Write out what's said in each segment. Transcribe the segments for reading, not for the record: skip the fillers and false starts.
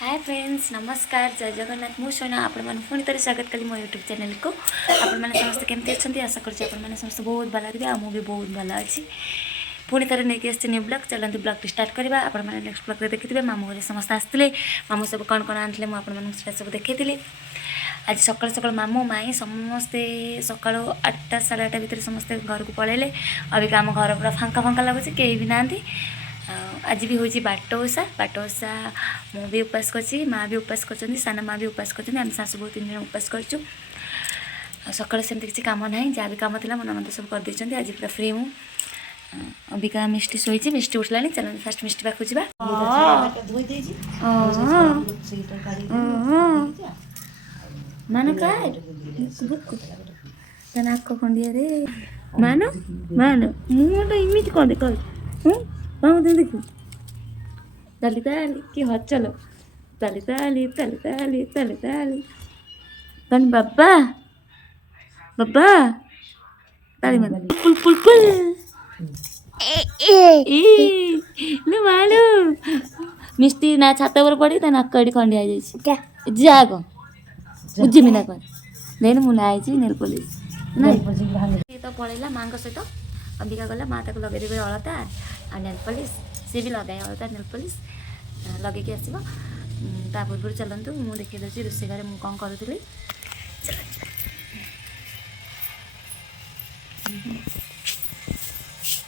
Hi friends नमस्कार जय जगन्नाथ मु सोना आपण मन पुणी थे स्वागत कली मो यूट्यूब चैनल को आपण मैंने समस्त केमती अच्छा आशा कर समस्त बहुत भल लगे मुझे बहुत भल अच्छी पुणी थे नहीं आस न्यू ब्लॉग चलते ब्लॉग स्टार्ट करवा आपण मैंने नेक्स्ट ब्लॉग देखिए मामू घर समस्त आसते मामू सब कौन कौन आने मुझे सब देखी आज सकाल सकाल मामू माई समस्ते सका 8टा साढ़े 8टा भितर समस्ते घर को पलैले अभी आम घर पूरा फांका फांका लगुच कहीं भी ना आज भी हूँ बाट ओषा मु भी उपास कर माँ भी उपास कर सान माँ भी उपास कर सासू बहुत 3 जन उपास कर सकाल सेमती किसी कम ना जहाँ भी कम था मन मत सब करदे आज पूरा फ्री हूँ अबिका मिष्टी शोची मिष्टी उठला चल फास्ट मिष्टी पाखु जा मान का नाक खंडिया रे मान मान मुझे इमित कौन देख पाऊँ तुम देखू ताली ताली कि हचल ताली ताली ताली ताली ताली ताली तन बाबा बाबा ताली मार पुल पुल पुल लो मालू मिस्टी ना छात पर पड़ी ता नाक कड़ी खंडिया जाई जा को बुझिमी ना कर देन मु नाई छी नेल पॉलिश नहीं तो पळेला मांग सहित अंबिका गला माँ ताको लगे देबे अलता आ नेल पॉलिश सी भी लगाए अलता नेल पॉलिश लगे के आसीबो ता पूर्व चलंतु मु देखि दछि रोसे घरे मु कोन करूथिली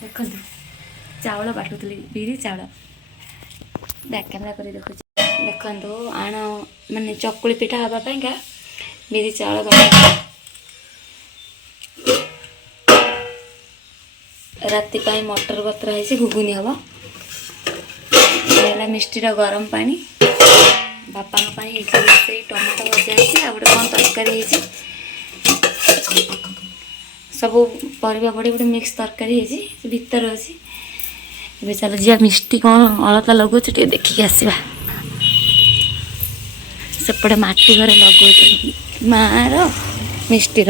देखंतु चावल बाटुथिली बिरी चावल बैक कैमरा करी देखंतु आण माने चकुली पिठा हबा पयका बिरी चावल बाटा राति पाई मटर बतरा है घुगुनी हम मिष्टीर गरम पानी बापा रोसे टमाटो भजा है गोटे कौन तरकारी सब परिवा पड़ी गोटे मिक्स तरकारी भीतर अच्छी चल जी मिष्टी कौन अलता लगुच देखिए आसवा सेपटे माटी घरे लगुच मार मिष्टीर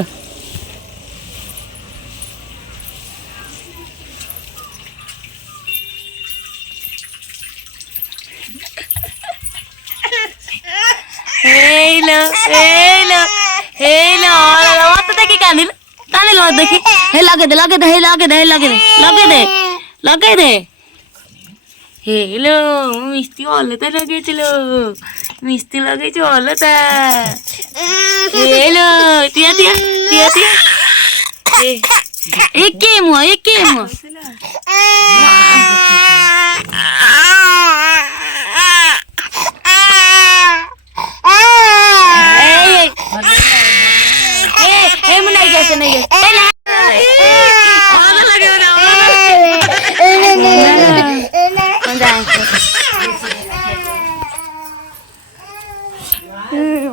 हेलो हेलो हेलो मत देखी कांदिल कांदिल मत देखी हे लगे दे लगे दे हे लगे दे लगे दे लगे दे लगे दे हेलो मिस्टी अलता लगे चलो मिस्टी लगे जो अलता हेलो तिया तिया तिया तिया एक मु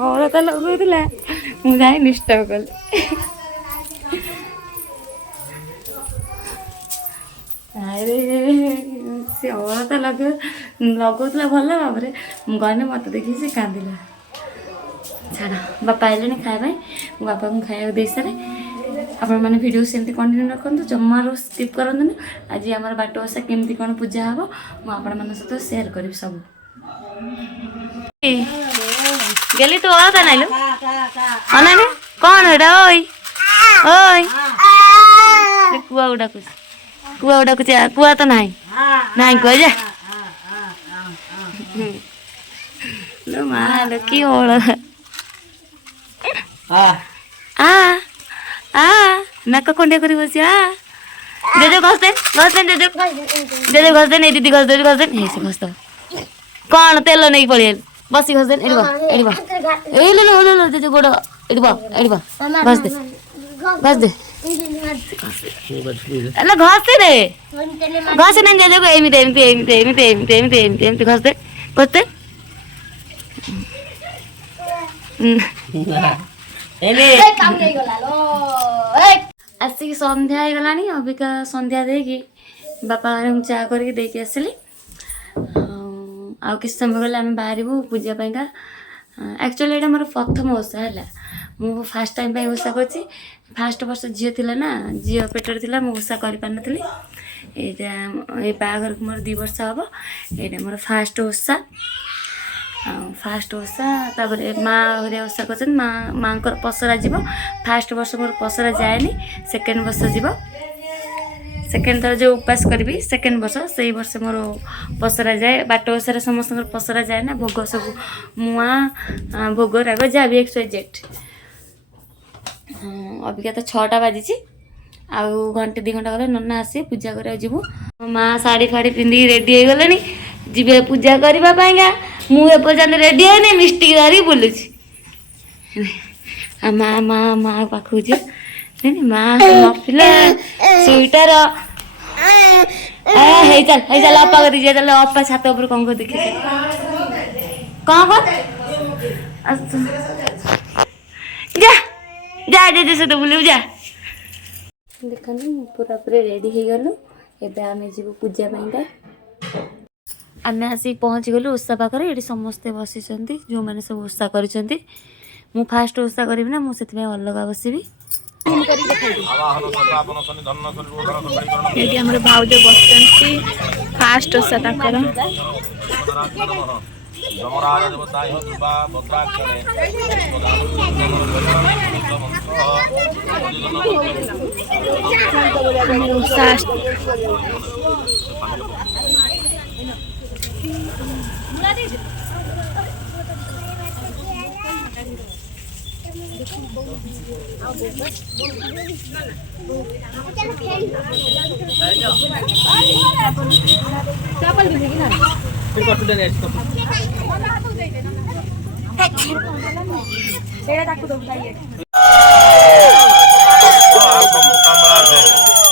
अलता लगुला मुझे डिस्टर्ब कल से अलता लगुला भल भाव में गने मत देखी से कांदिला छाड़ बापा आइले खाए बापा को खाया दे सारे आपण मैंने वीडियो सेमती कंटिन्यू रखु जमार स्किप करते आज आम बाट ओषा केमती कौन पूजा हम मुझे सहित सेयार करी सब गली तो अलता नाइलो अनानी कौन एटा ओई ओई कुआ उड़ा कुछ कुआ तो नहीं नहीं कह जा लो माल की ओळ आ आ नक कोंडे करी बसी आ दे घस दे घस दे नहीं दीदी घस दे हे से घस दो कौन तेल नहीं पड़े बसी घस दे एड़बा ए लो दे गोड़ एड़बा घस दे अल्लाह घस दे घस नहीं दे देखो एमती घस दे आसिक संध्या हो गलानी अबिका संध्या देकी बापा चा करके देकी आसली आ किस समय गले आम बाहर पूजा पाइका एक्चुअली यहाँ मोर प्रथम ओषा है मु फास्ट टाइम ओषा कर फास्ट वर्ष झील थी ना झील पेटर थी ओषा कर पारी ये बाघर को मोर 2 वर्ष हम ये मोर फास्ट ओषा फास्ट ओषा तापर माँ हरिया ओषा कर माँ पसरा जीव फास्ट वर्ष मोर पसरा जाएनि सेकेंड वर्ष जीव सेकेंड थर जो उपास करी सेकेंड वर्ष से वर्ष मोर पसरा जाए बाट ओषा समस्त पसरा जाए ना भोग सब मुआ भोग राग जहाँ भी एक्सजेक्ट अबिका तो 6टा बाजी आउ घंटे 2 घंटा गले नना आसी पूजा कर जीवु माँ साड़ी फाड़ी पिंधि रेडी हो गले जीवे पूजा करने मुझे रेडी है मिस्टिक धरिक बुलूची माँ माँ माँ पाख माँ नफिले स्वेटर चल अपा कर दीजिए अपा छात उपर कौन को देखिए कौन जा जा जे सहित बुलू जा देखा पूरा पूरा रेडी हो गलु एबे आमे जीवु पूजा पाइंका आमे आसी पहुँची गलु ओषा पाखरे ये समस्ते बसी जो मैंने सब ओषा करिसेंती मु फास्ट ओषा करी ना मु सेति अलग बसबी ये हमर भाउज बसचंती फास्ट ओषा ताकर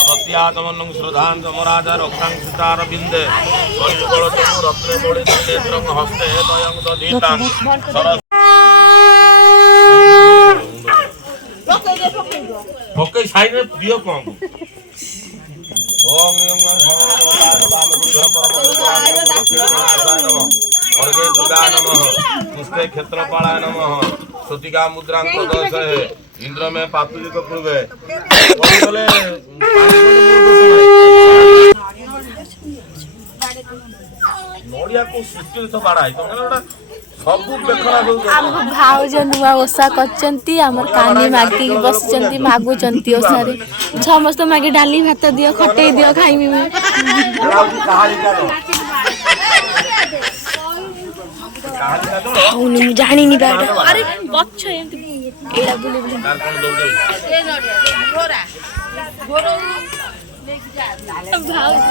प्रत्यागमनं श्रद्धां समराजा रक्षां सितार बिंदे रत्ने बोले नेत्रं हस्ते तयं दधीतां सरस ओके साइड में दियो कौन ओम यं भगवान वामदेव परम अर्घे दुर्गा नमः पुष्पे क्षेत्रपालाय नमः श्रुतिका मुद्रांक दश है इंद्र में पातुजी को पूर्वे नोडिया को सृष्टि तो बड़ा है तो हम भाउज नुआ ओषा करचंती हमर कानी मागी बसचंती मागुचंती ओषारे समस्त मागी डाली भात दियो खटे दियो खाइमी मैं उनी जानी नी बाटा अरे बच्च एंती एडा बुली बुली ए नडिया गोरा गोरो लेके जा भाउज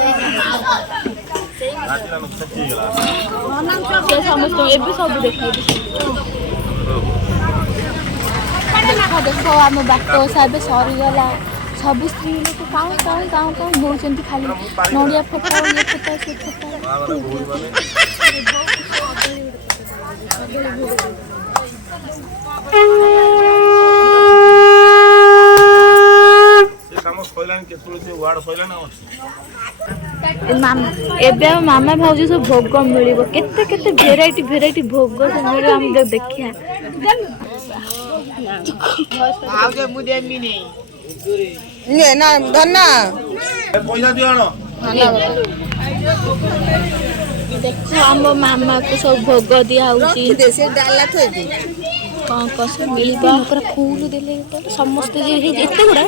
समस्त एबे सब देखा देखो आम बाट ओषा सरीगला सब स्त्री लोग काँ काँ काँ काँ बोलते खाली नड़िया फोटा ये फोटा से फोटा एबे मामा भाउज सब भोग मिलिबो केते केते भेराइटी भोग सब मिलिबो हम देखिया भाउज मु देमी नै ने ना धन्ना पैसा दियो देखो हम मामा को सब भोग दिया होची देसे डाला थोई कौन कस मिलिबो ओकरा फूल देले तो समस्त जे एते गुडा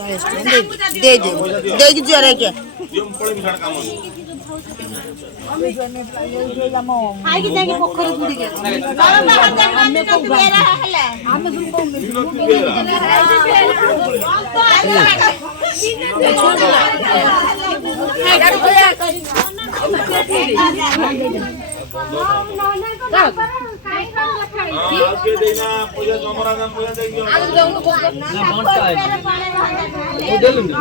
दे कि जरे के यम पळे बिछाड़ काम आइ कि जाके पोखर दूरी के हमें को बेरा हला हम दुन को के देना पूजा जमरा का पूजा देखियो आज जाऊं तो ना बनता है ओ दे लेंगे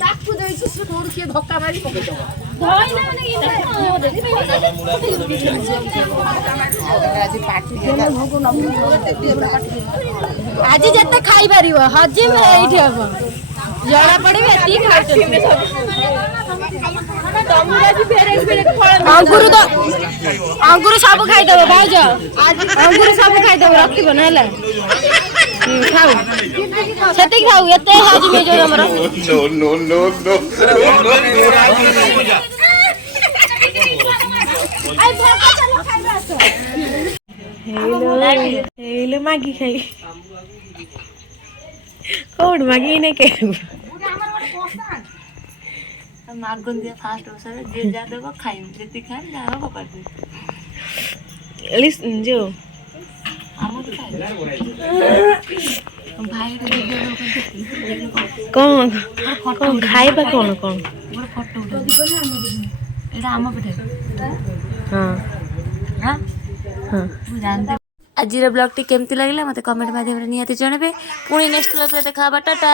ताकू देइछु से तोड़ के धक्का मारी पके दो धोई ना आज पार्टी देला भगो आज जते खाई परिबो हजे में एठी अब जड़ा पड़े एती खाइ अंगुर सब खाईदेव भाज अंगुर सब खाईदेव रखब ना खाऊ से खाऊ एत हजम हो हमर ହେଇଲୋ ମାଗି ଖାଇ କୋଉଠୁ ମାଗିକି ନେଇ ଖାଇବୁ ମାଗନ୍ତି ଫାଷ୍ଟ ବର୍ଷରେ ଯିଏ ଯାହା ଦେବ ଖାଇବୁ ଯେତିକି ଖାଇବି ଯାହା ହବ କରିଦେବି ଯୋଉ ଆମର ଭାଇଟା କଣ କଣ ଖାଇବା କଣ କଣ ମୋର ଫଟୋ ଉଠେଇଛି ଏଇଟା ଆମ ପିଠା ହଁ ହଁ ହଁ ମୁଁ ଜାଣିଛି ଆଜିର ବ୍ଲଗ୍ଟି କେମିତି ଲାଗିଲା ମୋତେ କମେଣ୍ଟ ମାଧ୍ୟମରେ ନିହାତି ଜଣାଇବେ ପୁଣି ନେକ୍ସଟ ବ୍ଲଗ୍ରେ ଦେଖା ହବା ଟାଟା।